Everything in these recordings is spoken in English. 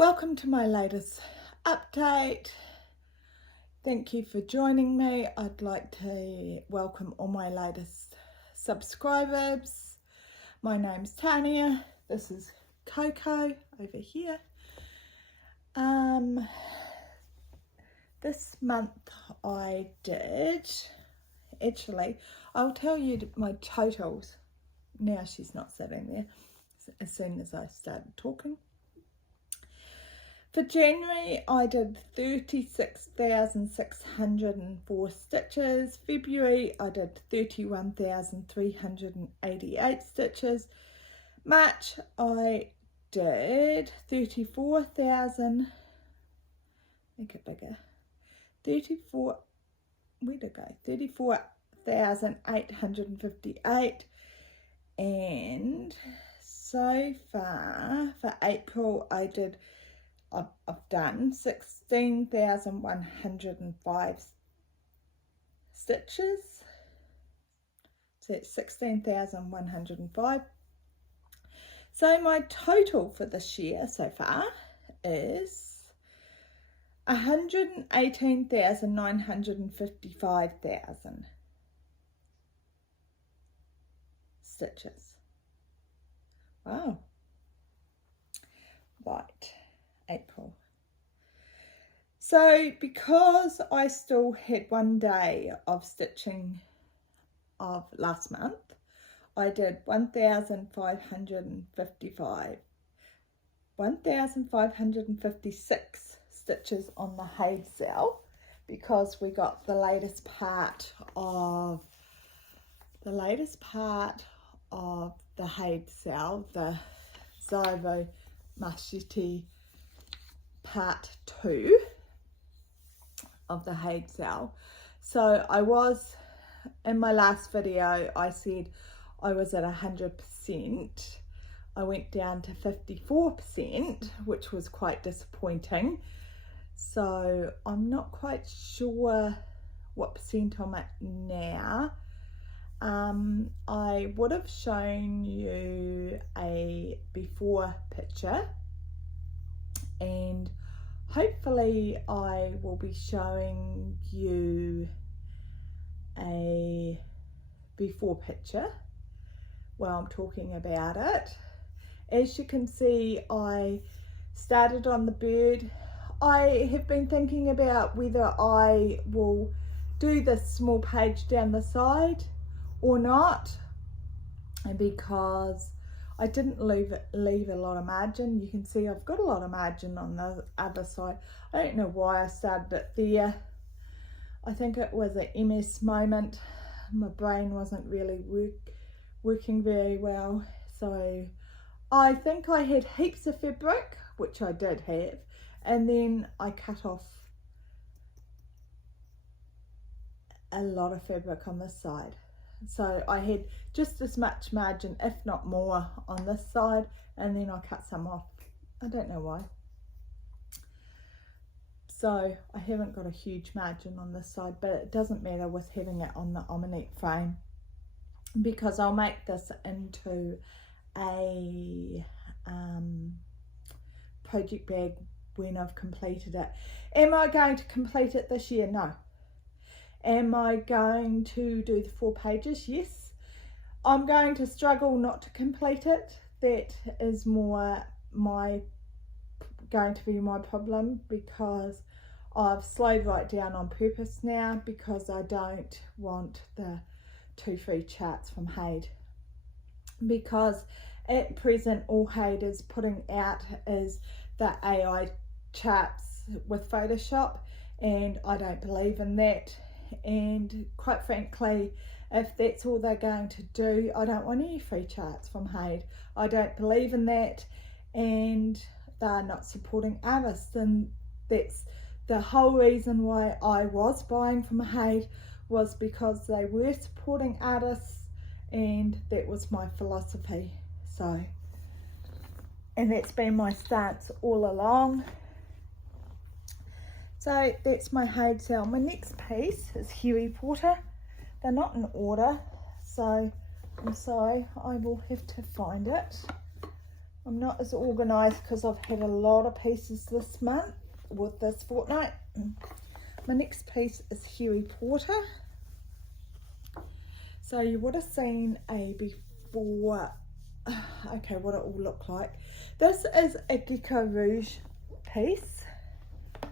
Welcome to my latest update. Thank you for joining me. I'd like to welcome all my latest subscribers. My name's Tania. This is Coco over here. This month I did, actually, I'll tell you my totals. Now she's not sitting there as soon as I started talking. For January, I did 36,604 stitches. February, I did 31,388 stitches. March, I did 34,000, make it bigger, 34,858. And so far, for April, I've done 16,105 stitches. So it's 16,105. So my total for this year so far is 118,955 stitches. Wow. Right. April. So because I still had one day of stitching of last month, I did 1,556 stitches on the Hayed cell, because we got the latest part of the Hayed cell, the Zyvo Machete part 2 of the Hayed cell. So I was, in my last video, I said I was at 100%. I went down to 54%, which was quite disappointing. So I'm not quite sure what percent I'm at now. I would have shown you a before picture, and hopefully I will be showing you a before picture while I'm talking about it. As you can see, I started on the bird. I have been thinking about whether I will do this small page down the side or not, because I didn't leave a lot of margin. You can see I've got a lot of margin on the other side. I don't know why I started it there. I think it was an MS moment. My brain wasn't really working very well. So I think I had heaps of fabric, which I did have, and then I cut off a lot of fabric on this side. So I had just as much margin, if not more, on this side, and then I cut some off. I don't know why. So I haven't got a huge margin on this side, but it doesn't matter with having it on the Omnique frame, because I'll make this into a project bag when I've completed it. Am I going to complete it this year? No. Am I going to do the 4 pages? Yes. I'm going to struggle not to complete it. That is going to be my problem, because I've slowed right down on purpose now, because I don't want the 2 free charts from Hayed, because at present all Hayed is putting out is the AI charts with Photoshop, and I don't believe in that. And quite frankly, if that's all they're going to do, I don't want any free charts from Hayed. I don't believe in that, and they're not supporting artists, and that's the whole reason why I was buying from Hayed, was because they were supporting artists, and that was my philosophy. So, and that's been my stance all along. So that's my Hayed cell. My next piece is Harry Potter. They're not in order, so I'm sorry, I will have to find it. I'm not as organised because I've had a lot of pieces this month, with this fortnight. My next piece is Harry Potter. So you would have seen a before, okay, what it will look like. This is a Gecko Rouge piece.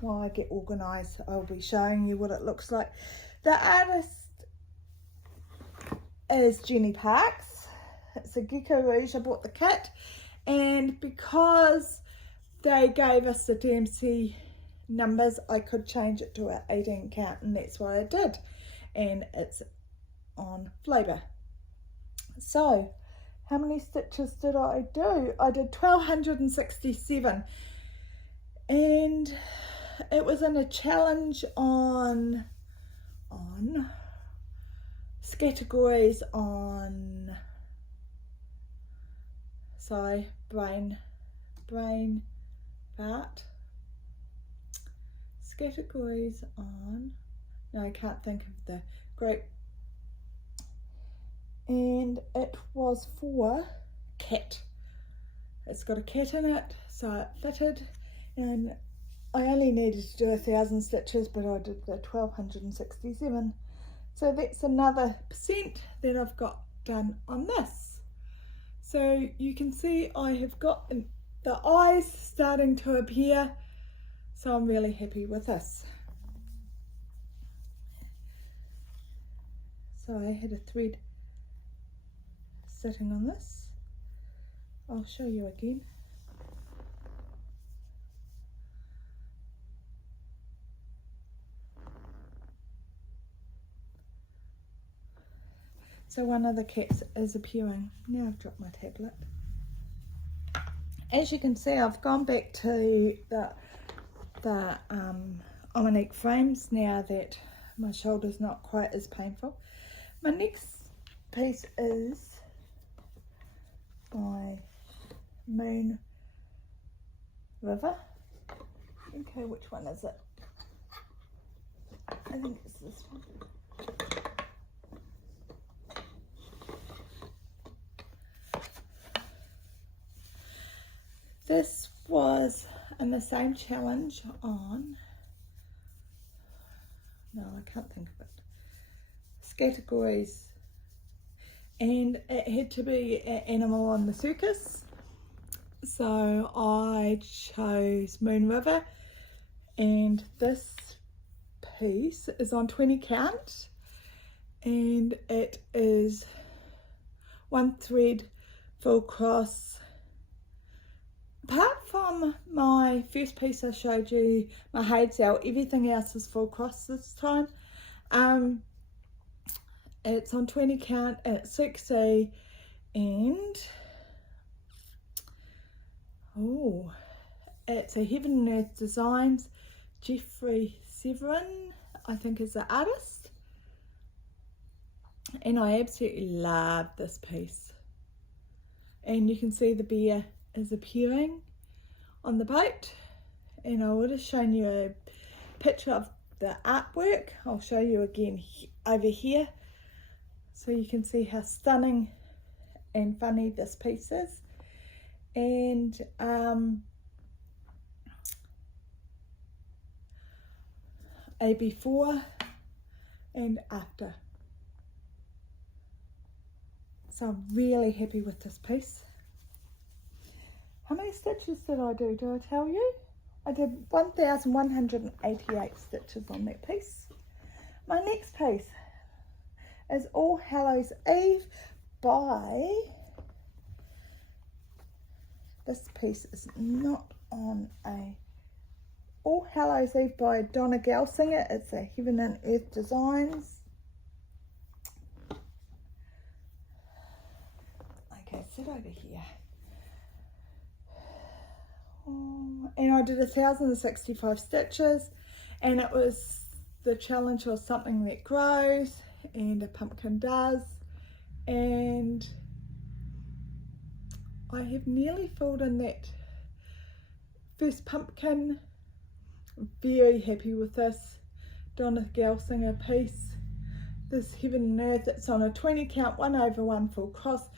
While I get organised, I'll be showing you what it looks like. The artist is Jenny Parks. It's a Gecko Rouge. I bought the kit, and because they gave us the DMC numbers, I could change it to an 18 count, and that's what I did. And it's on flavour. So how many stitches did I do? I did 1267, and it was in a challenge on categories on brain part, categories on, no, I can't think of the group, and it was for cat. It's got a cat in it, so it fitted, and I only needed to do 1,000 stitches, but I did the 1267. So that's another percent that I've got done on this. So you can see I have got the eyes starting to appear, so I'm really happy with this. So I had a thread sitting on this. I'll show you again. So one of the cats is appearing. Now I've dropped my tablet. As you can see, I've gone back to the Omnique frames now that my shoulder's not quite as painful. My next piece is my Moon River. Okay, which one is it? I think it's this one. This was in the same challenge on, no, I can't think of it, categories, and it had to be an animal on the circus. So I chose Moon River, and this piece is on 20 count, and it is one thread full cross. Apart from my first piece I showed you, my Haidzel, everything else is full cross this time. It's on 20 count and it's 6E, and it's a Heaven and Earth Designs. Jeffrey Severin, I think, is the artist, and I absolutely love this piece. And you can see the bear is appearing on the boat, and I would have shown you a picture of the artwork. I'll show you again over here so you can see how stunning and funny this piece is, and a before and after. So I'm really happy with this piece. How many stitches did I do? Do I tell you? I did 1,188 stitches on that piece. My next piece is All Hallows Eve by, this piece is not on a, All Hallows Eve by Donna Gelsinger. It's a Heaven and Earth Designs. Okay, sit over here. And I did 1,065 stitches, and it was, the challenge was something that grows and a pumpkin does, and I have nearly filled in that first pumpkin. I'm very happy with this Donna Gelsinger piece, this Heaven and Earth. It's on a 20 count 1/1 full cross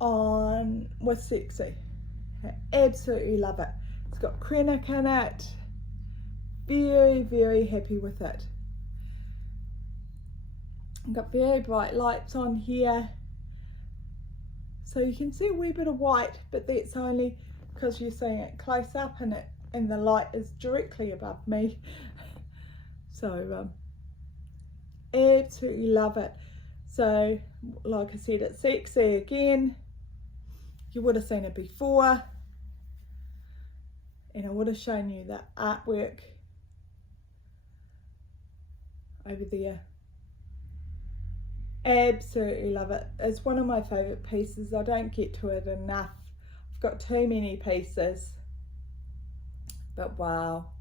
on with Sexy. I absolutely love it. It's got Krennic in it. Very, very happy with it. I've got very bright lights on here. So you can see a wee bit of white, but that's only because you're seeing it close up and the light is directly above me. So absolutely love it. So like I said, it's sexy again. You would have seen it before, and I would have shown you the artwork over there. Absolutely love it. It's one of my favourite pieces. I don't get to it enough. I've got too many pieces, but wow.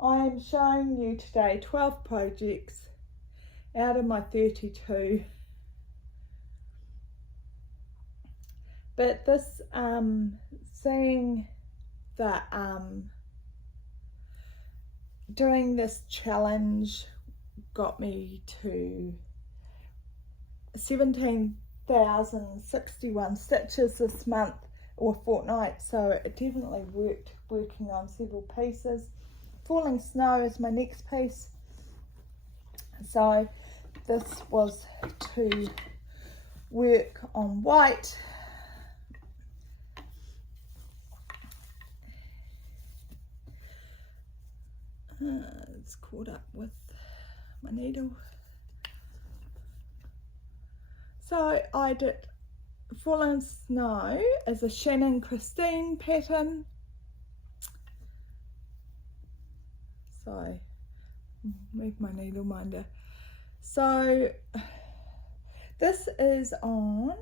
I am showing you today 12 projects out of my 32. But this seeing that doing this challenge got me to 17,061 stitches this month or fortnight, so it definitely worked working on several pieces. Falling Snow is my next piece, so this was to work on white. It's caught up with my needle. So I did Fallen Snow as a Shannon Christine pattern. So move my needle minder. So this is on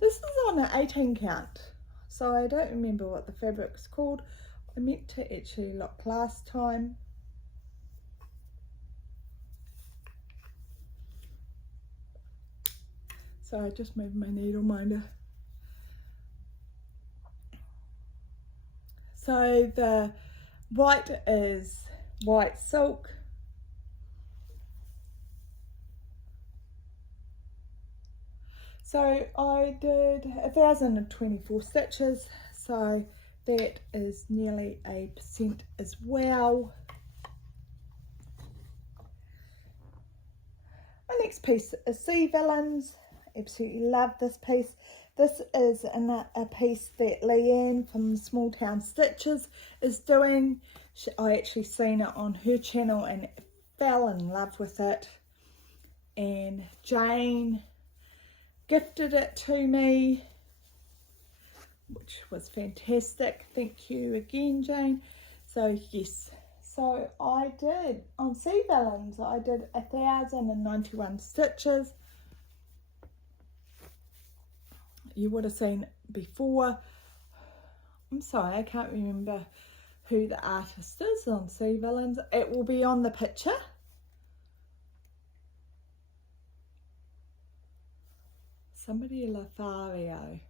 an 18 count. So I don't remember what the fabric's called. I meant to actually look last time. So I just moved my needle minder. So the white is white silk. So I did 1,024 stitches, so that is nearly 8% as well. My next piece is Seavillians. Absolutely love this piece. This is a piece that Leanne from Small Town Stitches is doing. I actually seen it on her channel and fell in love with it. And Jane gifted it to me, which was fantastic. Thank you again, Jane. So yes, so I did on Seavillians, I did 1,091 stitches. You would have seen before. I'm sorry, I can't remember who the artist is on Seavillians. It will be on the picture. Somebody Lothario.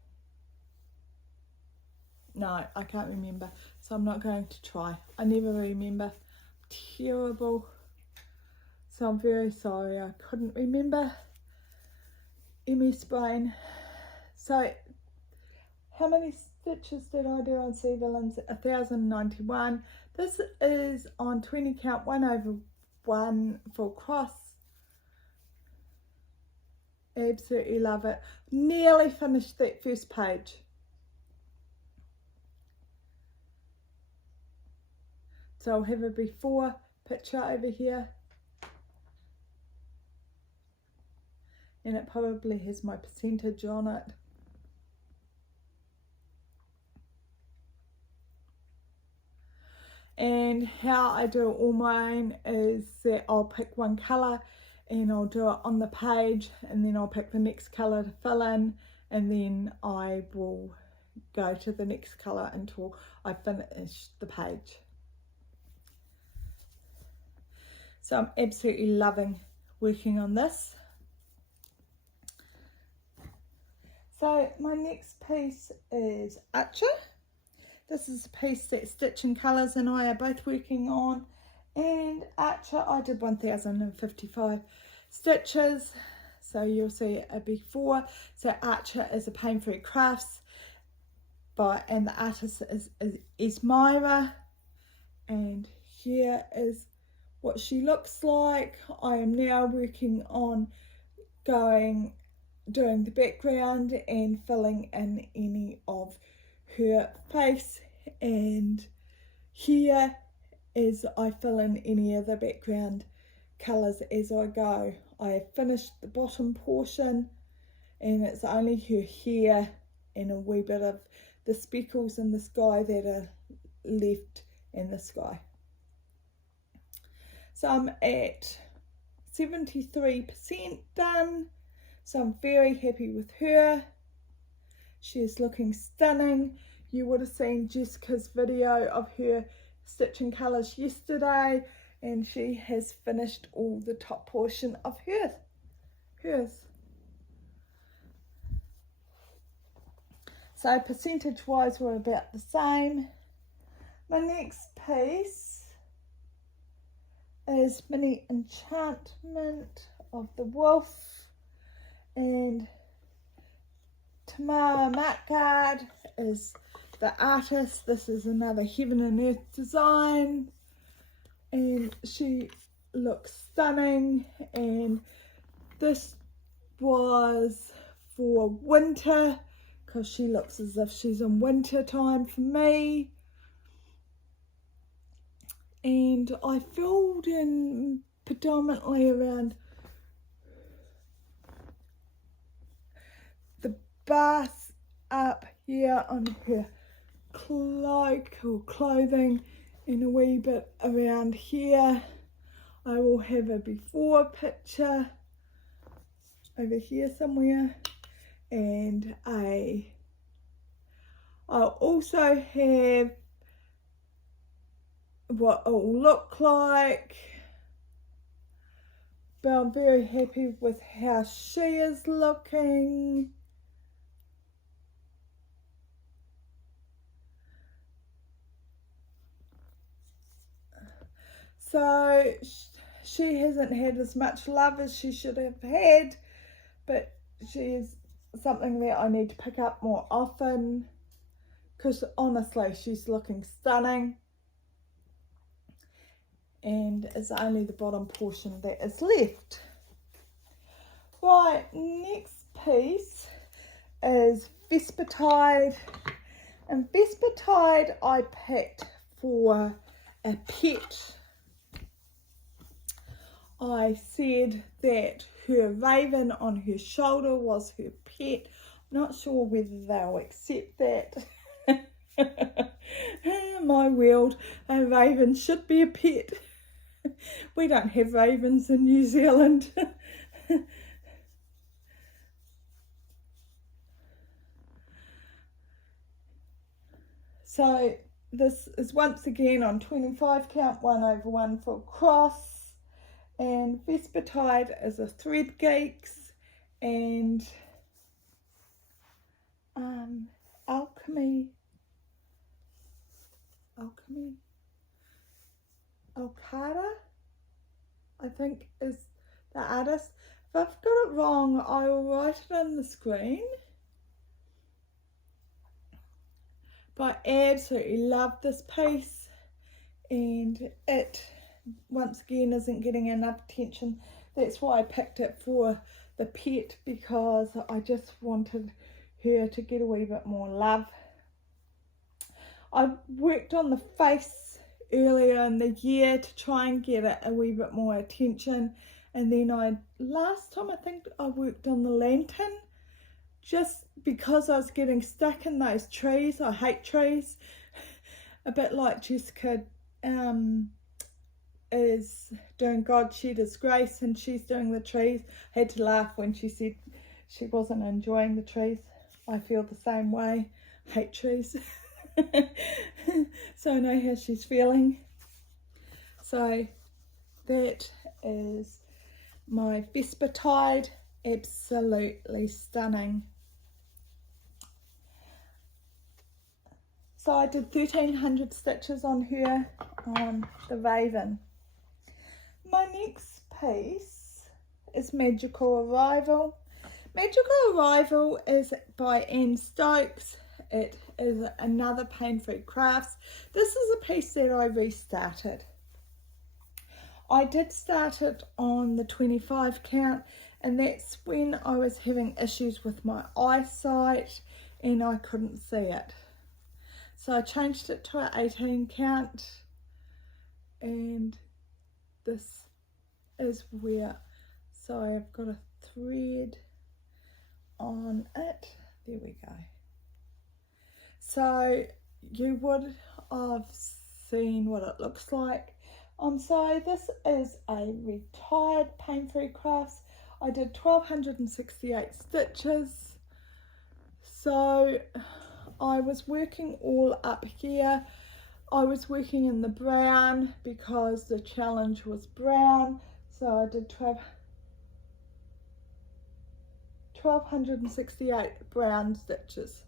No, I can't remember, so I'm not going to try. I never remember. Terrible. So I'm very sorry I couldn't remember. MS brain. So how many stitches did I do on Seavillians? 1,091. This is on 20 count 1/1 full cross. Absolutely love it. Nearly finished that first page. So I'll have a before picture over here. And it probably has my percentage on it. And how I do all mine is that I'll pick one colour and I'll do it on the page, and then I'll pick the next colour to fill in, and then I will go to the next colour until I finish the page. So I'm absolutely loving working on this. So my next piece is Archer. This is a piece that Stitch and Colours and I are both working on. And Archer, I did 1,055 stitches. So you'll see a before. So Archer is a Pain Free Crafts and the artist is Myra, and here is what she looks like. I am now working on doing the background and filling in any of her face, and here is I fill in any of the background colours as I go. I have finished the bottom portion, and it's only her hair and a wee bit of the speckles in the sky that are left in the sky. So I'm at 73% done, so I'm very happy with her. She is looking stunning. You would have seen Jessica's video of her stitching colours yesterday, and she has finished all the top portion of hers. So percentage wise we're about the same. My next piece is Mini Enchantment of the Wolf, and Tamara Markgard is the artist. This is another Heaven and Earth design, and she looks stunning, and this was for winter because she looks as if she's in winter time for me. And I filled in predominantly around the bust up here on her cloak or clothing, and a wee bit around here. I will have a before picture over here somewhere, and I'll also have what it will look like, but I'm very happy with how she is looking. So she hasn't had as much love as she should have had, but she is something that I need to pick up more often, because honestly she's looking stunning, and it's only the bottom portion that is left. Right, next piece is Fiser Tide, and Fiser Tide I picked for a pet. I said that her raven on her shoulder was her pet. I'm not sure whether they'll accept that. My world, a raven should be a pet. We don't have ravens in New Zealand. So this is once again on 25 count, 1/1 for cross. And Fiser Tide is a Thread Geeks, and Alcada, I think is the artist. If I've got it wrong, I will write it on the screen. But I absolutely love this piece, and it once again isn't getting enough attention. That's why I picked it for the pet, because I just wanted her to get a wee bit more love. I worked on the face earlier in the year to try and get it a wee bit more attention, and then last time I think I worked on the lantern, just because I was getting stuck in those trees. I hate trees, a bit like Jessica is doing God Shed His Grace, and she's doing the trees. I had to laugh when she said she wasn't enjoying the trees. I feel the same way. I hate trees. So I know how she's feeling. So that is my Fiser Tide. Absolutely stunning. So I did 1,300 stitches on her, on the raven. My next piece is Magical Arrival. Magical Arrival is by Anne Stokes. It is another Pain-Free Crafts. This is a piece that I restarted. I did start it on the 25 count, and that's when I was having issues with my eyesight and I couldn't see it. So I changed it to an 18 count, and this is where, so I've got a thread on it. There we go. So you would have seen what it looks like. So this is a retired Pain-Free Crafts. I did 1268 stitches. So I was working all up here. I was working in the brown because the challenge was brown. So I did 1268 brown stitches.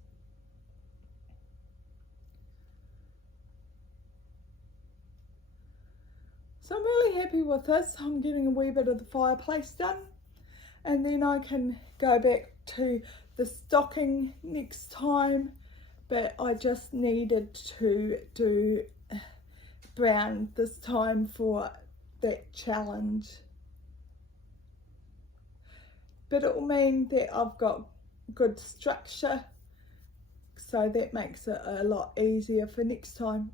So I'm really happy with this. I'm getting a wee bit of the fireplace done, and then I can go back to the stocking next time, but I just needed to do brown this time for that challenge. But it will mean that I've got good structure, so that makes it a lot easier for next time.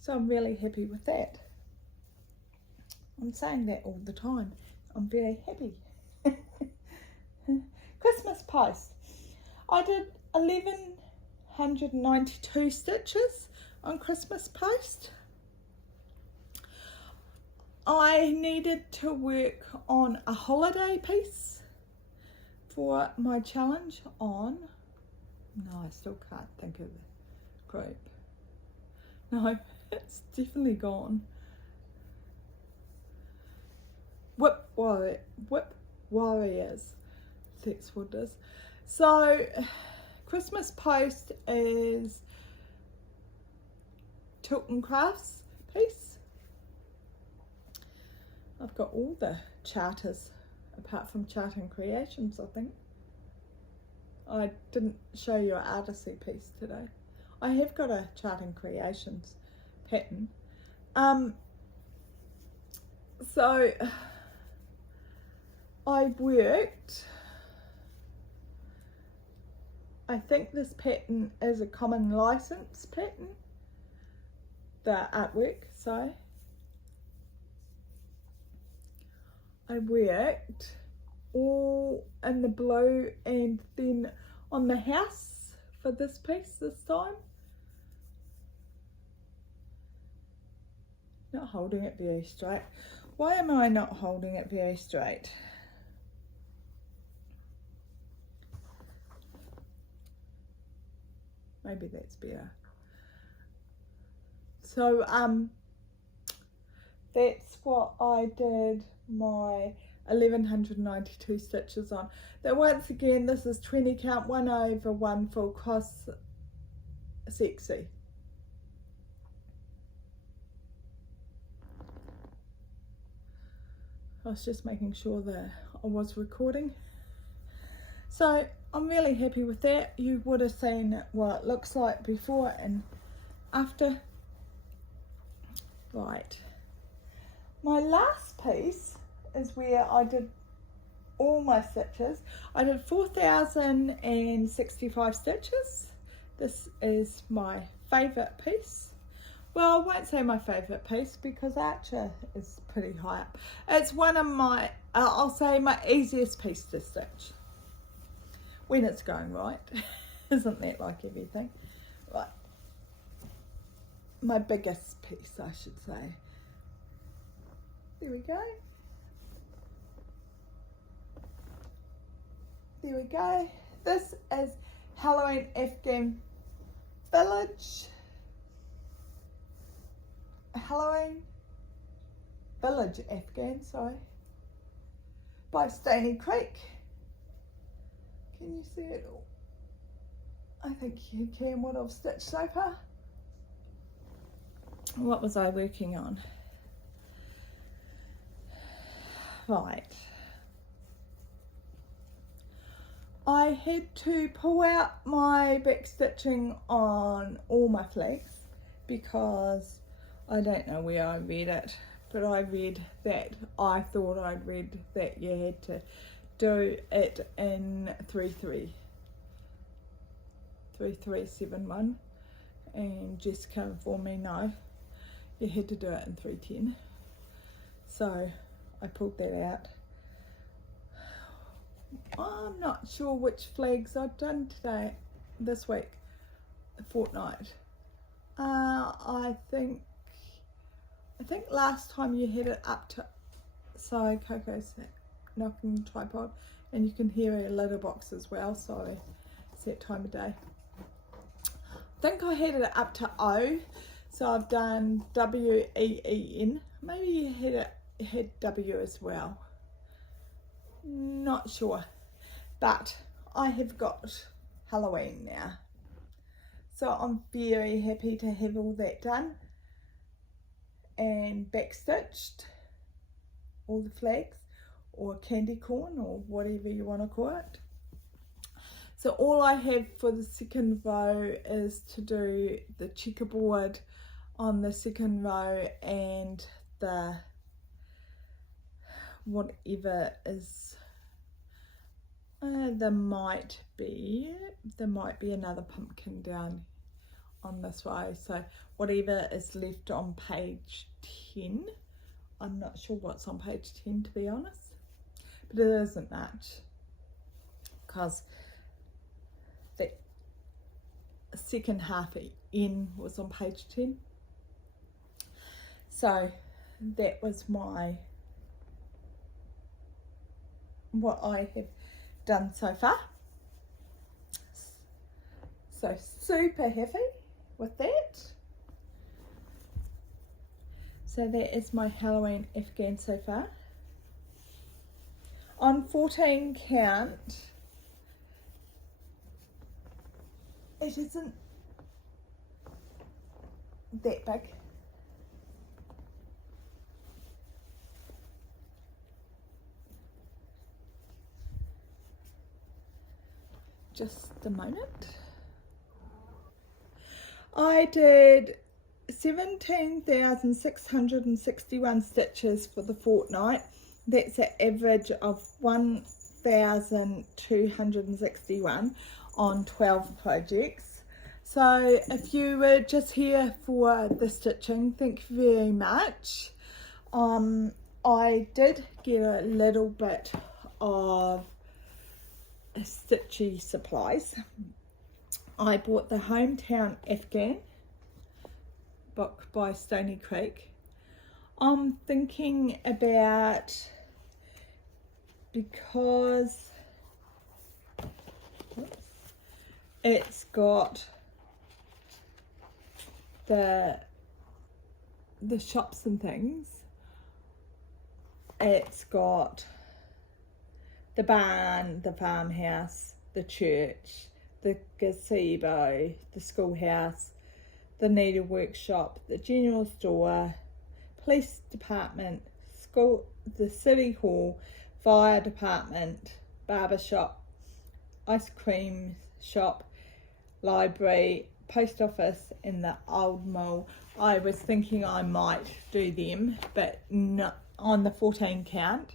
So I'm really happy with that. I'm saying that all the time. I'm very happy. Christmas post. I did 1192 stitches on Christmas post. I needed to work on a holiday piece for my challenge on, no, I still can't think of the group. No, it's definitely gone. WIP Warriors, that's what it is. So Christmas post is Tilton Crafts piece. I've got all the charters apart from Charting Creations, I think. I didn't show you an artisy piece today. I have got a Charting Creations pattern. So I worked, I think this pattern is a common license pattern, the artwork, so I worked all in the blue and then on the house for this piece this time. Not holding it very straight. Why am I not holding it very straight? Maybe that's better. So that's what I did my 1192 stitches on. Now once again, this is 20 count, 1 over 1 full cross sexy. I was just making sure that I was recording. So I'm really happy with that. You would have seen what it looks like before and after. Right. My last piece is where I did all my stitches. I did 4,065 stitches. This is my favourite piece. Well, I won't say my favourite piece because Archer is pretty high up. It's one of my, I'll say my easiest piece to stitch. When it's going right. Isn't that like everything? Right. My biggest piece, I should say. There we go. There we go. This is Halloween Afghan Village. Halloween Village Afghan, sorry. By Stony Creek. Can you see it all? I think you can, what I've stitched so far. What was I working on? Right. I had to pull out my back stitching on all my flags because I don't know where I read it, but I read that, I thought I'd read that you had to do it in 3371, and Jessica informed me no, you had to do it in 310. So I pulled that out. I'm not sure which flags I've done this week, the fortnight. I think last time you had it up to, sorry, Coco's knocking the tripod, and you can hear a litter box as well, sorry, it's that time of day. I think I had it up to O, so I've done W-E-E-N, maybe you had W as well. Not sure, but I have got Halloween now, so I'm very happy to have all that done and backstitched, all the flags, or candy corn, or whatever you want to call it. So all I have for the second row is to do the checkerboard on the second row and the whatever is there might be another pumpkin down on this row, so whatever is left on page 10, I'm not sure what's on page 10 to be honest, but it isn't much because the second half in was on page 10. So that was what I have done so far. So super happy with that. So that is my Halloween Afghan so far. On 14 count, it isn't that big. Just a moment. I did 17,661 stitches for the fortnight. That's an average of 1,261 on 12 projects. So if you were just here for the stitching, thank you very much. I did get a little bit of stitchy supplies. I bought the Hometown Afghan book by Stony Creek. I'm thinking about, because it's got the shops and things, it's got the barn, the farmhouse, the church, the gazebo, the schoolhouse, the needle workshop, the general store, police department, school, the city hall, fire department, barber shop, ice cream shop, library, post office, and the old mill. I was thinking I might do them, but not on the 14 count,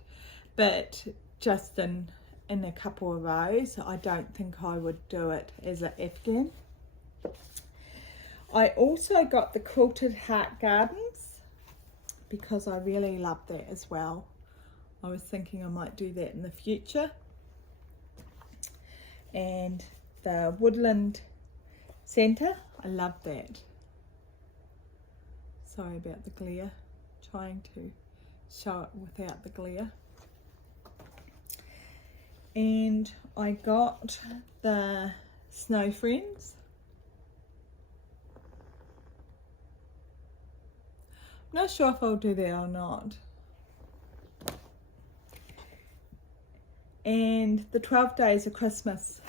but just in a couple of rows. I don't think I would do it as an Afghan. I also got the Quilted Heart Gardens because I really love that as well. I was thinking I might do that in the future. And the Woodland Centre, I love that. Sorry about the glare, trying to show it without the glare. And I got the Snow Friends. I'm not sure if I'll do that or not. And the 12 Days of Christmas.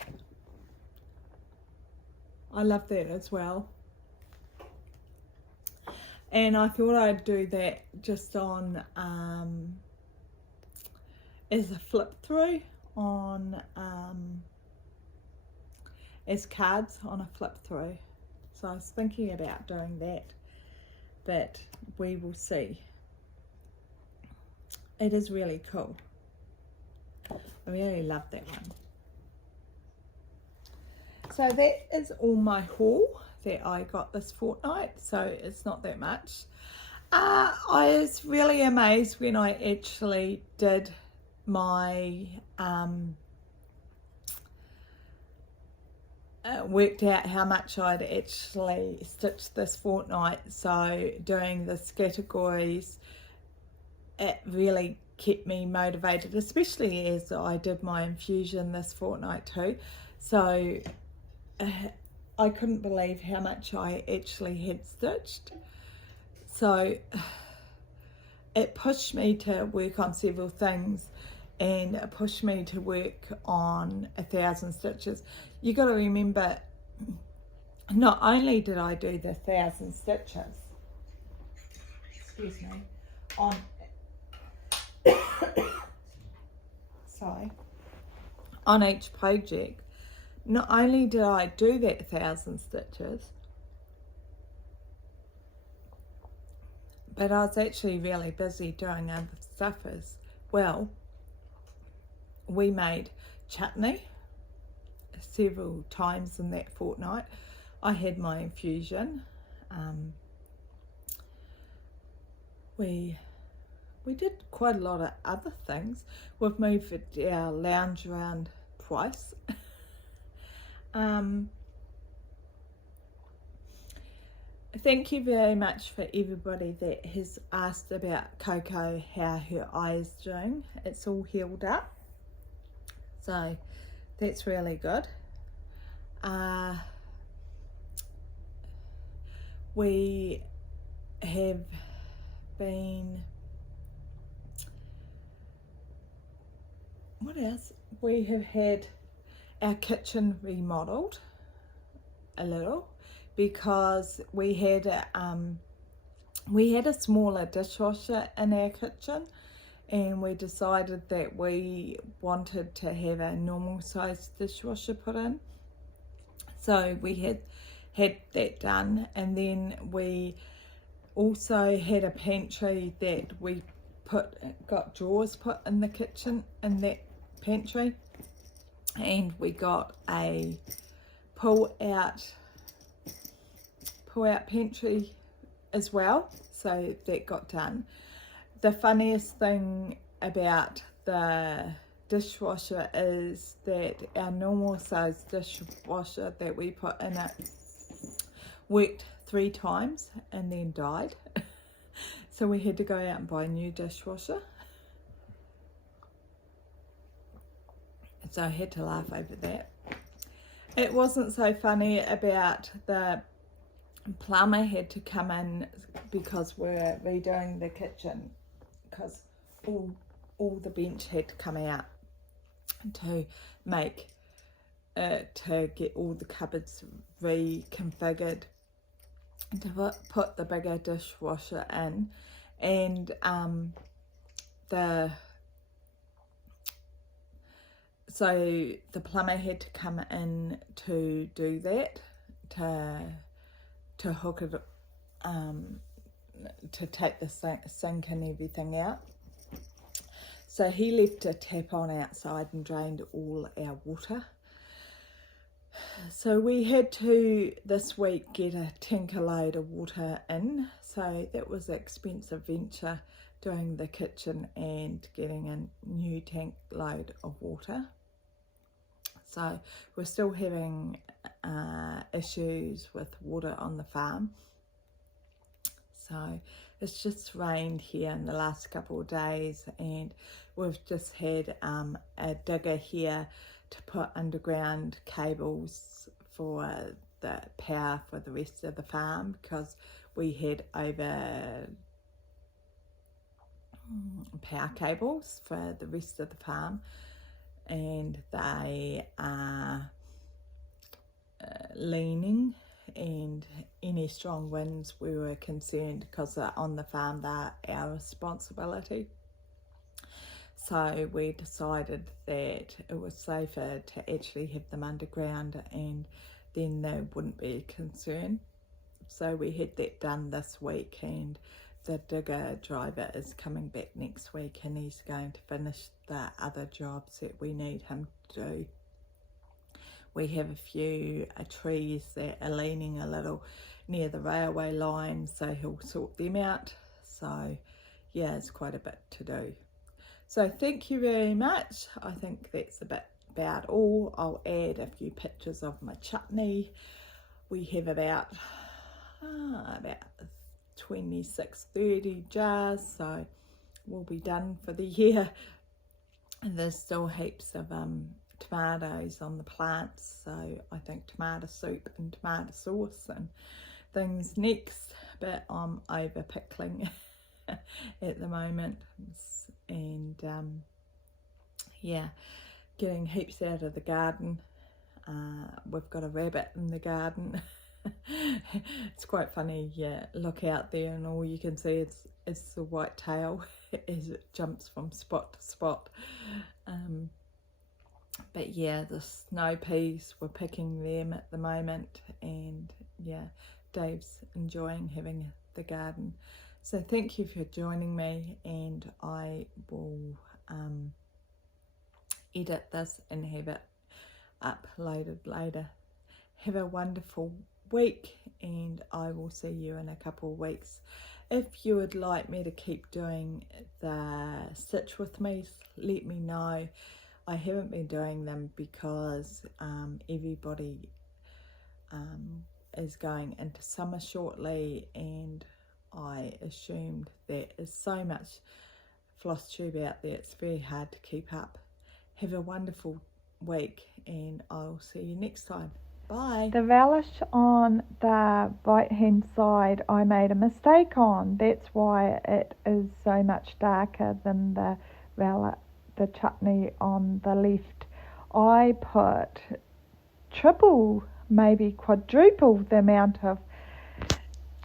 I love that as well. And I thought I'd do that just on as a flip through on as cards on a flip through. So I was thinking about doing that, but we will see. It is really cool. I really love that one. So that is all my haul that I got this fortnight, so it's not that much. I was really amazed when I actually did my worked out how much I'd actually stitched this fortnight. So doing the categories, it really kept me motivated, especially as I did my infusion this fortnight too. So I couldn't believe how much I actually had stitched. So it pushed me to work on several things, and it pushed me to work on 1,000 stitches. You got to remember, not only did I do the 1,000 stitches, excuse me, on sorry, on each project, not only did I do that 1,000 stitches, but I was actually really busy doing other stuff as well. We made chutney several times in that fortnight. I had my infusion. We did quite a lot of other things. We've moved our lounge around twice. Thank you very much for everybody that has asked about Coco, how her eye is doing. It's all healed up, so that's really good. We have been, what else? We have had our kitchen remodeled a little, because we had a smaller dishwasher in our kitchen, and we decided that we wanted to have a normal sized dishwasher put in. So we had that done, and then we also had a pantry that we got drawers put in the kitchen, in that pantry, and we got a pull out pantry as well, so that got done. The funniest thing about the dishwasher is that our normal size dishwasher that we put in it worked 3 times and then died. So we had to go out and buy a new dishwasher. So I had to laugh over that. It wasn't so funny about the plumber had to come in because we're redoing the kitchen, because all the bench had to come out to make to get all the cupboards reconfigured to put the bigger dishwasher in, and so the plumber had to come in to do that, to hook it, to take the sink and everything out. So he left a tap on outside and drained all our water. So we had to this week get a tanker load of water in. So that was an expensive venture, doing the kitchen and getting a new tank load of water. So we're still having issues with water on the farm. So it's just rained here in the last couple of days, and we've just had a digger here to put underground cables for the power for the rest of the farm, because we had over power cables for the rest of the farm, and they are leaning, and any strong winds we were concerned, because on the farm they're our responsibility. So we decided that it was safer to actually have them underground, and then there wouldn't be a concern. So we had that done this week, and the digger driver is coming back next week, and he's going to finish the other jobs that we need him to do. We have a few trees that are leaning a little near the railway line, so he'll sort them out. So yeah, it's quite a bit to do. So thank you very much. I think that's about all. I'll add a few pictures of my chutney. We have about 26-30 jars, so we'll be done for the year. And there's still heaps of tomatoes on the plants, so I think tomato soup and tomato sauce and things next, but I'm over pickling at the moment, and yeah, getting heaps out of the garden. We've got a rabbit in the garden. It's quite funny. Yeah, look out there and all you can see is the white tail as it jumps from spot to spot. But yeah, the snow peas, we're picking them at the moment, and yeah, Dave's enjoying having the garden. So thank you for joining me, and I will edit this and have it uploaded later. Have a wonderful week, and I will see you in a couple of weeks. If you would like me to keep doing the stitch with me, let me know. I haven't been doing them because everybody is going into summer shortly, and I assumed there is so much Flosstube out there, it's very hard to keep up. Have a wonderful week, and I'll see you next time. Bye. The relish on the right hand side I made a mistake on. That's why it is so much darker than the chutney on the left. I put triple, maybe quadruple the amount of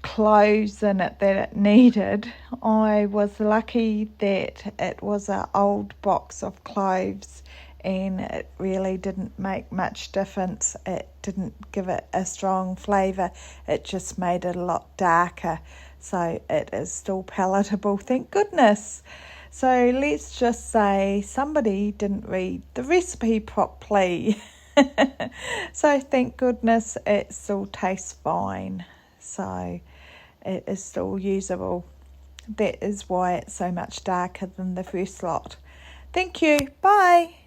cloves in it that it needed. I was lucky that it was an old box of cloves, and it really didn't make much difference. It didn't give it a strong flavour, it just made it a lot darker, so it is still palatable, thank goodness. So let's just say somebody didn't read the recipe properly. So thank goodness it still tastes fine, so it is still usable. That is why it's so much darker than the first lot. Thank you, bye.